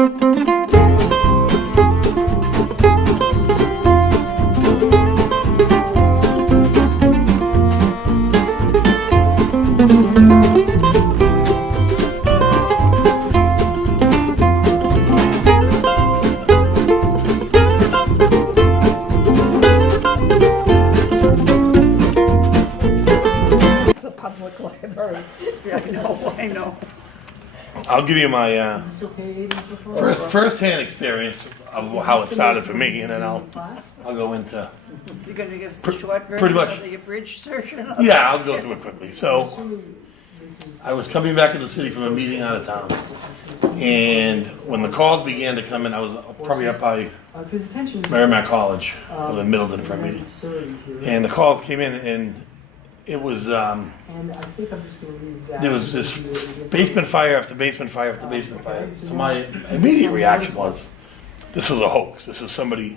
I know. I'll give you my first-hand experience of how it started for me, and then I'll go into. You're going to give us the short version pretty much. of the abridged version? Yeah, I'll go through it quickly. So, I was coming back in the city from a meeting out of town, and when the calls began to come in, I was probably up by Merrimack College. I was in Middleton for a meeting, and the calls came in, and it was there was this basement fire after basement fire after basement fire. So my immediate reaction was, this is a hoax. This is somebody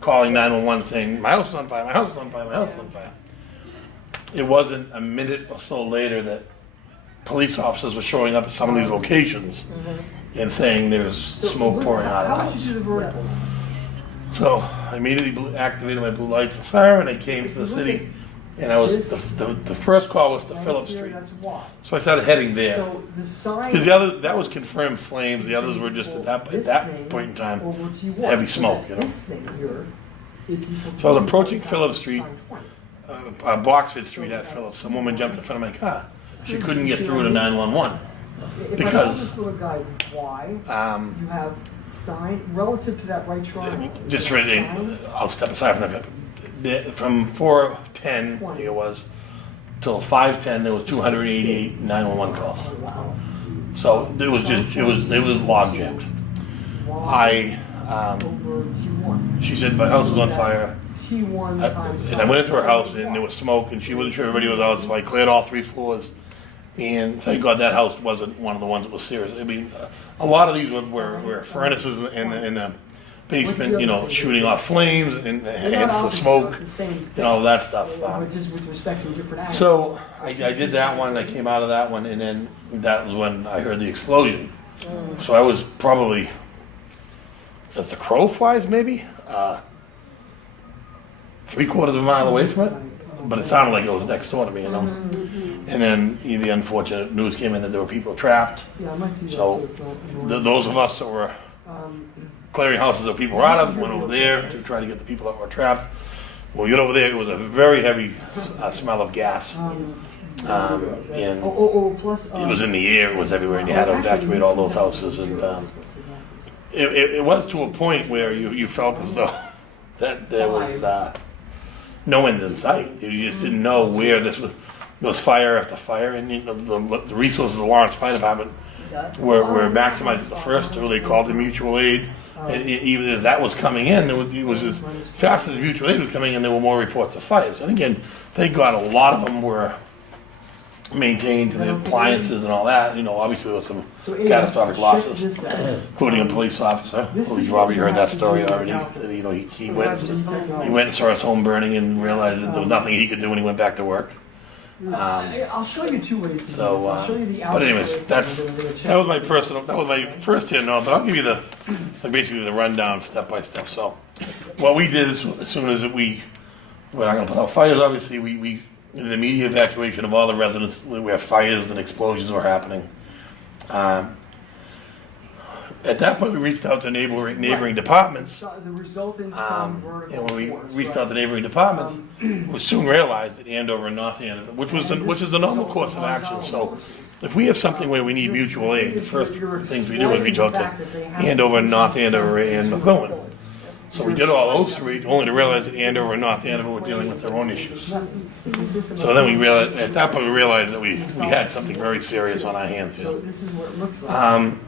calling 911 saying, my house is on fire, my house is on fire, my house is on fire. It wasn't a minute or so later that police officers were showing up at some of these locations and saying there's smoke pouring out of the house. So I immediately activated my blue lights and siren. I came to the city, and I was the first call was to Phillip Street. So I started heading there because that was confirmed flames. The others were just at that point in time heavy smoke. You know. So I was approaching Phillip Street, Boxford Street at Phillips. Some woman jumped in front of my car. She couldn't get through to 911 because you have sign relative to that right triangle. just right. I'll step aside from that. From 4:10, I think it was, till 5:10, there was 288 911 calls. So it was log jammed. She said my house was on fire. And I went into her house and there was smoke, and she wasn't sure everybody was out, so I cleared all 3 floors. And thank God that house wasn't one of the ones that was serious. I mean, a lot of these were furnaces in the basement, you know, shooting off flames and hence the smoke and all that stuff. So I did that one. I came out of that one, and then that was when I heard the explosion. So I was probably, as the crow flies, maybe 3/4 of a mile away from it, but it sounded like it was next door to me, you know. And then the unfortunate news came in that there were people trapped. So those of us that were clearing houses that people were out of went over there to try to get the people that were trapped. When we got over there, it was a very heavy smell of gas. And it was in the air, it was everywhere, and you had to evacuate all those houses. And it was to a point where you felt as though that there was no end in sight. You just didn't know where this was. There was fire after fire, and you know, the resources of the Lawrence Fire Department were maximized at the first, or they called the mutual aid. And even as that was coming in, it was as fast as the mutual aid was coming in, there were more reports of fires. And again, thank God a lot of them were maintained to the appliances and all that. You know, obviously there was some catastrophic losses, including a police officer. You've already heard that story already. You know, he went and saw his home burning and realized that there was nothing he could do when he went back to work. I'll show you 2 ways. So, but anyways, that was my first hand on. But I'll give you basically the rundown step by step. So, what we did is, as soon as we're not going to put out fires. Obviously, we did an immediate evacuation of all the residents where fires and explosions were happening. At that point, we reached out to neighboring departments. And when we reached out to neighboring departments, we soon realized that Andover and North Andover, which is the normal course of action. So, if we have something where we need mutual aid, the first things we do is reach out to Andover, North Andover, and Methuen. So we did all those 3, only to realize that Andover and North Andover were dealing with their own issues. So then at that point we realized that we had something very serious on our hands here.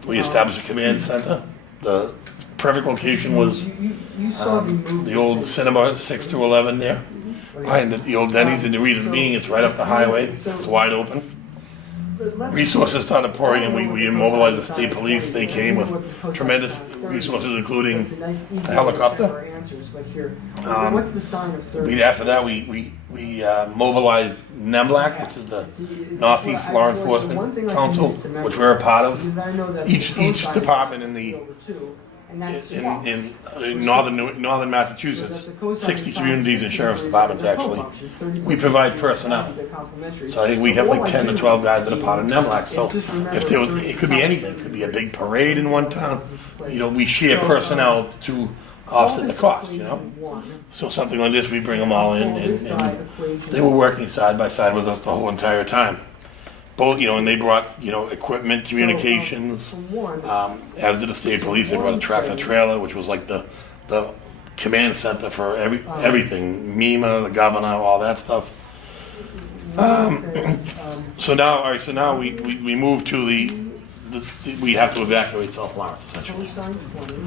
We established a command center. The perfect location was the old cinema 6 through 11 there, behind the old Denny's, and the reason being it's right off the highway, it's wide open. resources started pouring in. We immobilized the state police. They came with tremendous resources, including a helicopter. What's the sign of 30? After that, we mobilized NEMLAC, which is the Northeast Law Enforcement Council, which we're a part of. Each department in northern Massachusetts, 60 communities and sheriff's departments actually, we provide personnel. So I think we have like 10 to 12 guys that are part of NEMLAC. So if there was, it could be anything. It could be a big parade in one town. You know, we share personnel to offset the cost, you know. So something like this, we bring them all in, and they were working side by side with us the whole entire time. Both, you know, and they brought, you know, equipment, communications, as did the state police. They brought a tractor trailer, which was like the command center for everything, MEMA, the governor, all that stuff. So now, all right, so now we move to we have to evacuate South Lawrence, essentially.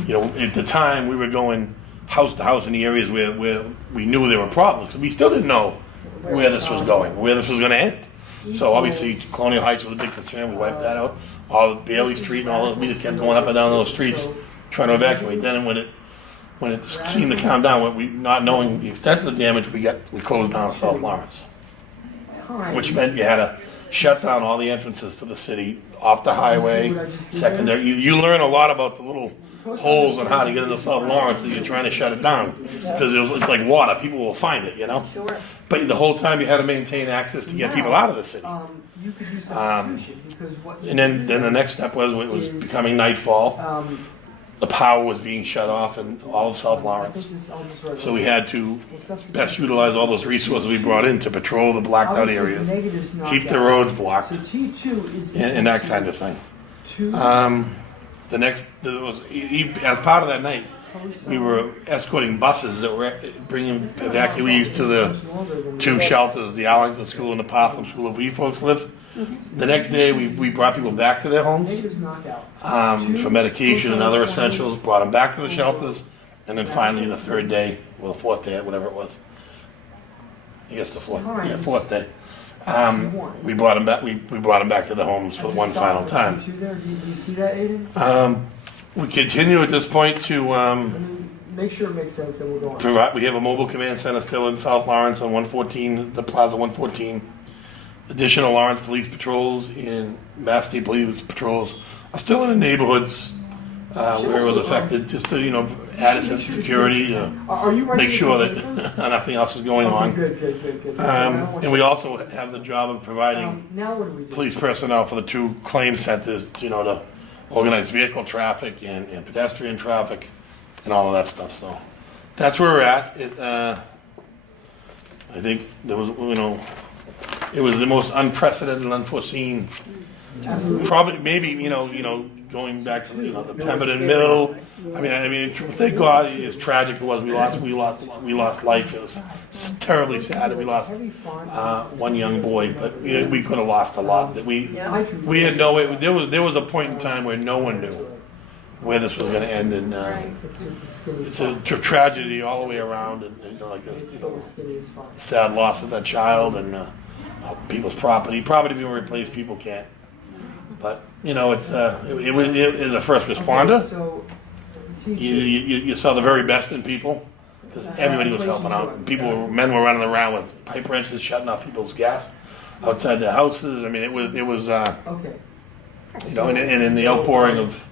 You know, at the time, we were going house to house in the areas where we knew there were problems, because we still didn't know where this was going, where this was going to end. So obviously, Colonial Heights was a big concern. We wiped that out. All of Bailey Street and all that, we just kept going up and down those streets trying to evacuate. Then when it seemed to calm down, we not knowing the extent of the damage, we closed down South Lawrence, which meant you had to shut down all the entrances to the city off the highway, secondary. You learn a lot about the little holes on how to get into South Lawrence as you're trying to shut it down, because it's like water. People will find it, you know. Sure. But the whole time you had to maintain access to get people out of the city. And then the next step was becoming nightfall. The power was being shut off in all of South Lawrence. So we had to best utilize all those resources we brought in to patrol the blacked out areas, keep the roads blocked, and that kind of thing. As part of that night, we were escorting buses that were bringing evacuees to the two shelters, the Arlington School and the Partham School, where you folks live. The next day, we brought people back to their homes for medication and other essentials, brought them back to the shelters, and then finally the third day, well, the fourth day, whatever it was. I guess the fourth day. We brought them back. We brought them back to the homes for one final time. Do you see that, Aiden? We continue at this point to make sure it makes sense, then we'll go on. we have a mobile command center still in South Lawrence on 114, the Plaza 114. Additional Lawrence police patrols and Mass State Police patrols are still in the neighborhoods where it was affected, just to, you know, add a sense of security to make sure that nothing else is going on. Good. And we also have the job of providing now what do we do? police personnel for the two claim centers, you know, to organize vehicle traffic and pedestrian traffic and all of that stuff. So that's where we're at. I think there was, you know, it was the most unprecedented and unforeseen. Probably, maybe, you know, going back to, you know, the Pemberton Mill. I mean, thank God, as tragic it was, we lost life. It was terribly sad that we lost one young boy, but you know, we could have lost a lot. We had no way. There was a point in time where no one knew where this was going to end, and it's a tragedy all the way around, and you know, like this, you know, sad loss of that child and people's property. Property being replaced, people can't. But you know, it was a first responder. You saw the very best in people, because everybody was helping out. Men were running around with pipe wrenches, shutting off people's gas outside their houses. I mean, it was you know, and in the outpouring of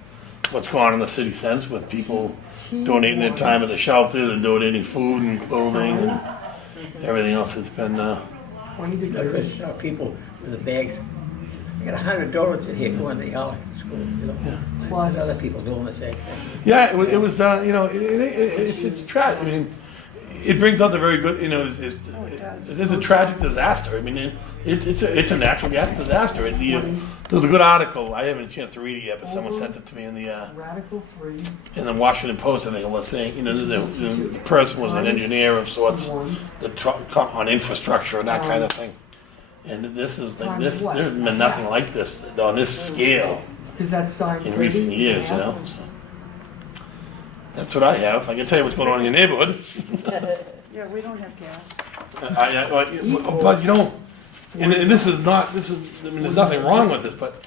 what's going on in the city since, with people donating their time at the shelters and donating food and clothing and everything else. It's been. People with the bags. I got 100 donuts in here going to the Arlington School. You know, plus other people doing the same thing. Yeah, it was. You know, it's tragic. I mean, it brings out the very good. You know, it is a tragic disaster. I mean, it's a natural gas disaster. There was a good article. I haven't had a chance to read it yet, but someone sent it to me in the Washington Post. I think it was saying, you know, the person was an engineer of sorts, on infrastructure and that kind of thing. And this is like this. There's been nothing like this on this scale in recent years. You know, so that's what I have. I can tell you what's going on in your neighborhood. Yeah, we don't have gas. But you know, and this is, I mean, there's nothing wrong with this, but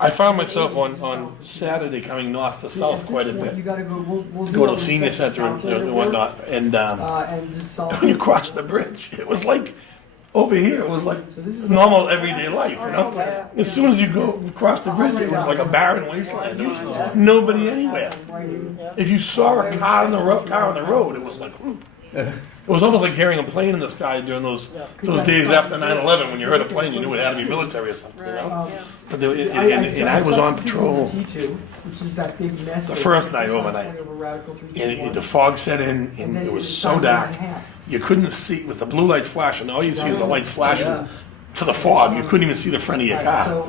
I found myself on Saturday coming north to south quite a bit. You gotta go, we'll Go to the senior center and whatnot, and just solve. when you cross the bridge, it was like, over here, it was like normal everyday life, you know? As soon as you go across the bridge, it was like a barren wasteland. There was nobody anywhere. If you saw a car on the road, it was like, it was almost like hearing a plane in the sky during those days after 9/11 when you heard a plane, you knew it had to be military or something, you know? But and I was on patrol the first night overnight, and the fog set in, and it was so dark. You couldn't see, with the blue lights flashing, all you see is the lights flashing to the fog. You couldn't even see the front of your car.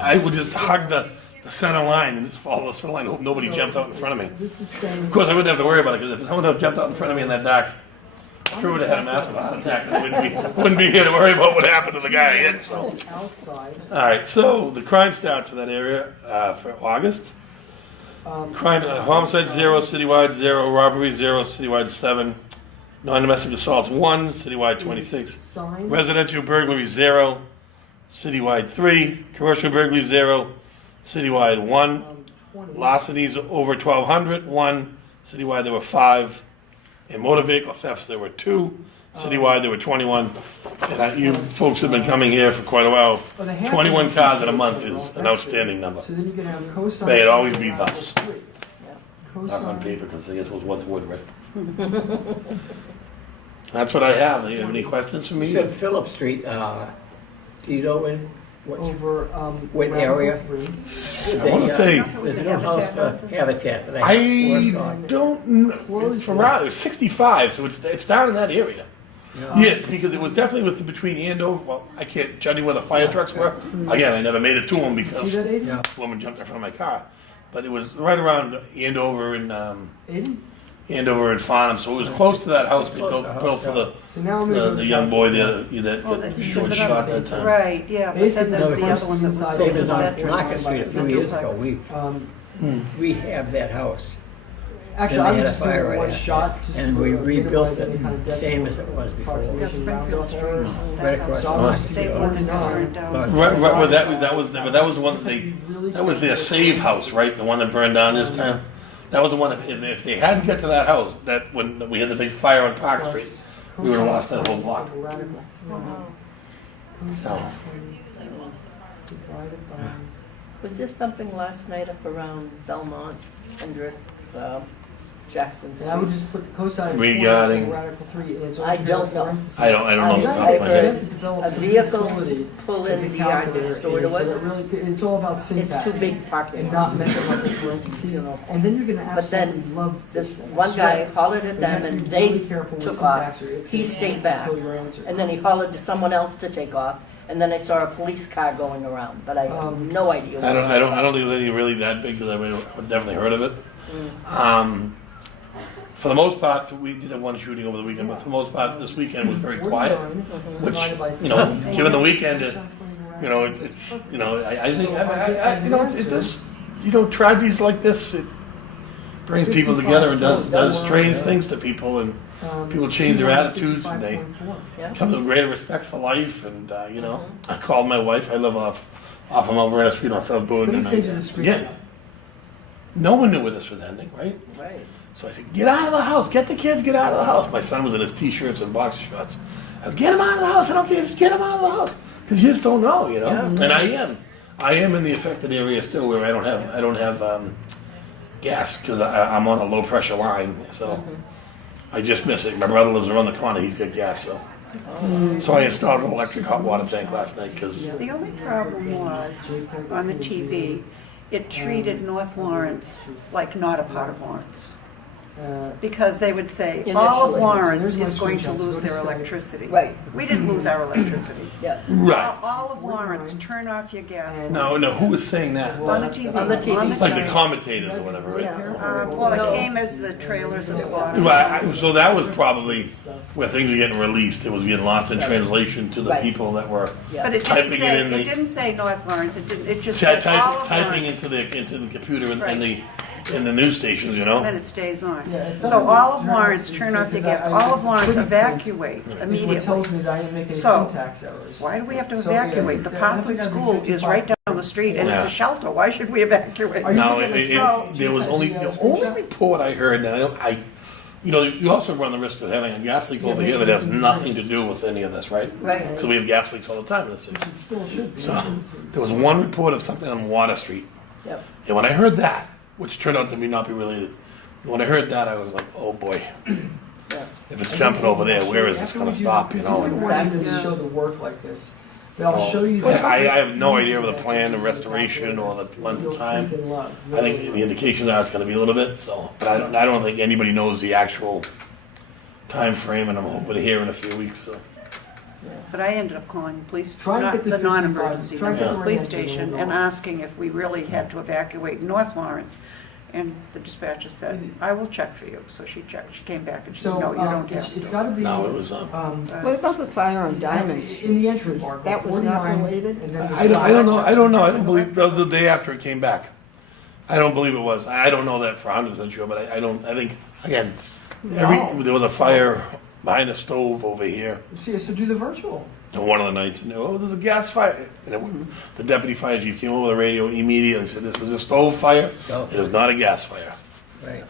I would just hug the center line and just follow the center line and hope nobody jumped out in front of me. Of course, I wouldn't have to worry about it, because if someone had jumped out in front of me in that dark, I sure would have had a massive heart attack. I wouldn't be here to worry about what happened to the guy I hit. So. All right, so the crime stats for that area for August. Crime, homicide 0, citywide 0, robbery 0, citywide 7. Non-domestic assaults 1, citywide 26. Residential burglary 0, citywide 3. Commercial burglary 0, citywide 1. Larcenies over 1,200, 1. Citywide there were 5. And motor vehicle thefts there were 2. Citywide there were 21. And you folks have been coming here for quite a while. 21 cars in a month is an outstanding number. May it always be thus. Not on paper, because I guess it was once wood, right? That's what I have. Do you have any questions for me? You said Phillip Street, do you know what area? I want to say, There's no house for Habitat that I worked on. don't know. It's around, it was 65, so it's down in that area. Yes, because it was definitely between Andover. Well, I can't judge where the fire trucks were. Again, I never made it to them because a woman jumped in front of my car. But it was right around Andover and Andover and Farnham, so it was close to that house they built for the young boy there that was shot that time. Right, yeah, but then there's the other one that was Same for as the on veterans. Market Street a few the years ago, duplex. we rehabbed that house. Actually, And I they was had a just fire doing right one after shot. that. And we rebuilt it same as it was before. Yeah, Springfield Street, Right that across house, the same one in Warren down. Right, well, that was the one that was their save house, right? The one that burned down this time. That was the one. If they hadn't get to that house, that when we had the big fire on Park Street, we would have lost that whole block. So. Was there something last night up around Belmont, Hendrick, Jackson Street? And I would just put the cosign Regarding- Radical 3 and it's I don't know. I don't know off the top I of my head. heard a vehicle pull in behind next door to us. It's all about syntax. It's too big parking And lot. not meant like a parentheses. And then you're gonna But then absolutely love This one guy hollered at them and they took off. He stayed back. And then he hollered to someone else to take off. And then I saw a police car going around, but I have no idea. I don't think there's any really that big, because I would definitely heard of it. For the most part, we did have one shooting over the weekend, but for the most part, this weekend was very quiet. Which, given the weekend, I think, it's just, tragedies like this, it brings people together and does strange things to people, and people change their attitudes, and they come to a greater respect for life. And I called my wife. I live off of Alverna Street on South Bowden, and again, no one knew where this was ending, right? Right. So I said, get out of the house. Get the kids, get out of the house. My son was in his T-shirts and boxer shorts. I said, get him out of the house. I don't care. Just get him out of the house. Because you just don't know, Yeah. And I am in the affected area still, where I don't have gas, because I'm on a low pressure line. So I just miss it. My brother lives around the corner. He's got gas, so I installed an electric hot water tank last night, because The only problem was, on the TV, it treated North Lawrence like not a part of Lawrence. Because they would say, all of Initially. Lawrence is going to lose their electricity. Right. We didn't lose our electricity. Yeah. right. All of Lawrence, turn off your gas. No, who was saying that? On the TV. On the TV. It's like the commentators or whatever, right? Well, it came as the trailers at the bottom. Right, so that was probably where things were getting released. It was getting lost in translation to the Right. people that were But it typing didn't it in say, the North Lawrence, it just said all of typing Lawrence. into the computer, and Right. the in the news stations, you know. then it stays on. Yeah, it's So not- all of Lawrence, turn off your because gas, I all of Lawrence couldn't evacuate What tells immediately. me that I didn't make any So, syntax errors. Why do we have to So, yeah, evacuate? The it's Parkland definitely School gotta be is right down the street and it's Yeah. a shelter. Why should we evacuate? Are you No, looking at So- there was only, the only report I heard, and you know, you also run the risk of having a gas leak over here that has nothing to do with any of this, right? Right. Because we have gas leaks all the time in the city. It still should be. So, there was one report of something on Water Street. Yep. And when I heard that, which turned out to be not be related, when I heard that, I was like, oh boy, Yeah. if it's jumping over there, where is this gonna stop, you know? It's And important to Yeah. show the work like this. They'll show you. I have no idea of the plan, the restoration, or the length of time. I think the indications are it's gonna be a little bit, so, but I don't think anybody knows the actual time frame, and I'm hoping to hear in a few weeks, so. But I ended up calling police, Try and not get the the 55 non-emergency, try and the get the right police answer, and station, we'll and go. asking if we really had to evacuate North Lawrence. And the dispatcher said, I will check for you. So she checked, she came back and said, So, no, you don't have it's to. gotta be. No, it was, What about the fire on Diamond Street? In the entry mark. That was not 49, related? and then the I don't know, side. I don't believe, the day after it came back. I don't believe it was, I don't know that for 100% sure, but I think, again, there was a fire behind the stove over here. See, so do the virtual. And one of the nights, and oh, there's a gas fire. And the deputy fire chief came over the radio immediately and said, this is a stove fire. Oh. It is not a gas fire. Right.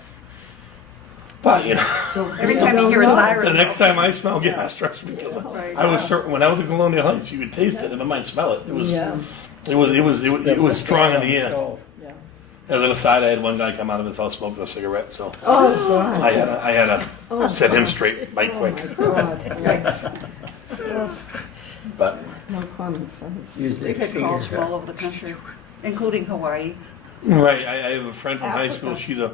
But, you know, So Every time you hear a siren. the next time I smell gas, trust me, because Right. I was certain, when I was at Colonial Heights, you could taste it and I might smell it. It was, Yeah. it was strong in the air. Stove. Yeah. As an aside, I had one guy come out of his house smoking a cigarette, so Oh, God. I had to set him straight right quick. God, Yikes. But no common sense. Use the We've had calls from finger. all over the country, including Hawaii. right, I have a friend from high school. She's a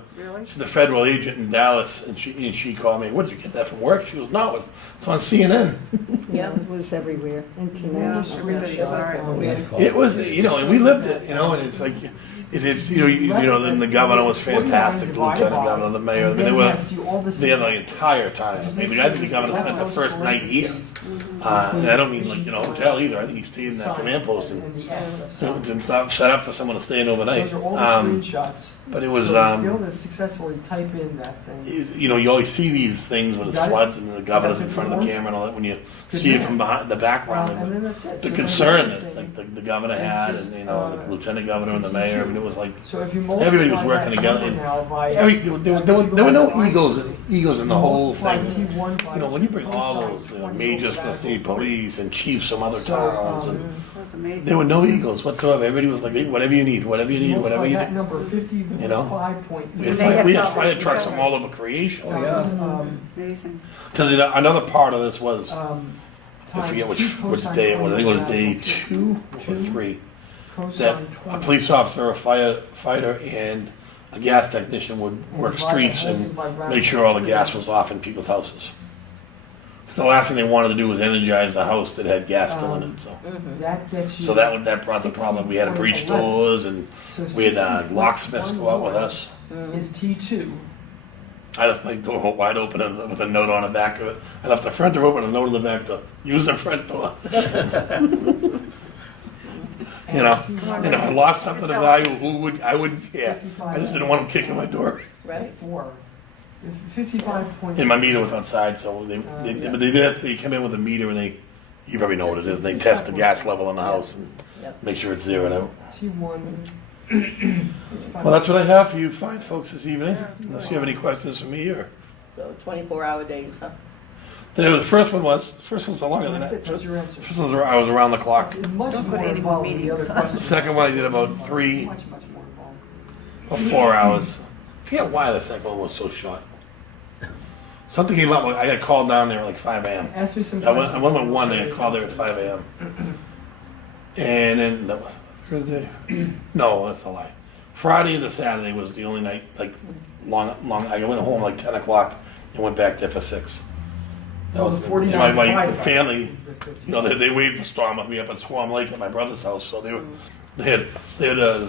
federal agent in Dallas, and she called me. What did you get that from work? She goes, no, it's on CNN. Yeah. It was everywhere, Yeah, international. everybody's sorry. It was, you know, and we lived it, you know, and it's like, it's you know, then the governor was fantastic, the lieutenant governor, the mayor. I mean, they were there the entire time. I mean, I think the governor spent the first night here. And I don't mean like, you know, hotel either. I think he stayed in that command post and set up for someone to stay in overnight. Those are all the screenshots. But it was, So to be able to successfully type in that thing. you know, you always see these things when it's floods and the governor's in front of the camera and all that, when you see it from behind the background. And then that's it. The So concern then that like the governor had, and you know, the lieutenant governor and the mayor. I mean, it was like So if you everybody was multiply working that together. number now by- There were no egos in the whole multiply thing. T1 by You know, when you bring all those majors from the state police and chiefs from other towns, and That's amazing. there were no egos whatsoever. Everybody was like, hey, whatever you need, whatever you need, whatever you Multiply that need. number 55.3. We had fire trucks from all over creation. Oh, yeah. Amazing. Because another part of this was, I times forget 2 which day it was. I think it was day 2 or 3. That a police officer, a firefighter, and a gas technician would work streets and make sure all the gas was off in people's houses. The last thing they wanted to do was energize a house that had gas still in it. That gets you. So that brought the problem. We had to breach doors, and So we had locksmiths go out with us. Is T2. I left my door wide open with a note on the back of it. I left the front door open and a note on the back to use the front door. You know, and if I lost something of value, I wouldn't care. I just didn't want them kicking my door. Right. 55. And my meter was outside, so they come in with a meter and you probably know what it is. They test the gas level in the house and Yep. make sure it's zeroed out. T1. Well, that's what I have for you fine folks this evening, unless you have any questions for me or. So 24-hour days, huh? The first one's longer than That's that. it, that's your answer. First one was I was around the clock. It's much Don't go to more any more involved than the other meetings. The questions. second one I did about 3 Much more involved. or 4 hours. I forget why the second one was so short. Something came up. I got called down there at like 5 a.m. Ask me some I questions. went at 1. I got called there at 5 a.m. And then that was Thursday. No, that's a lie. Friday and the Saturday was the only night like long. I went home like 10 o'clock and went back there for 6. Well, the 49 my divided by family, is the 50. you know, they waved the storm with me up at Swan Lake at my brother's house. So they had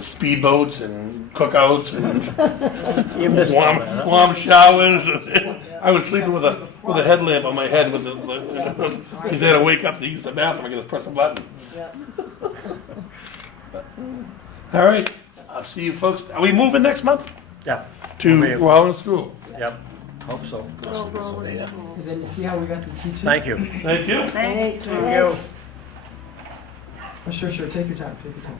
speedboats and cookouts and You missed warm, one, man. warm showers. I was sleeping with a headlamp on my head with because they had to wake up to use the bathroom. I could just press a button. Yeah. All right, I'll see you folks. Are we moving next month? Yeah. to while in school. Yep, hope so. And then you see how we got the teaching? Thank you. Thank you. Thanks. Thank you. Oh, sure, take your time, take your time.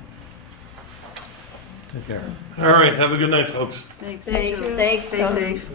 Take care. All right, have a good night, folks. Thanks. Thank You you. too. Thanks, Stay Tony. safe.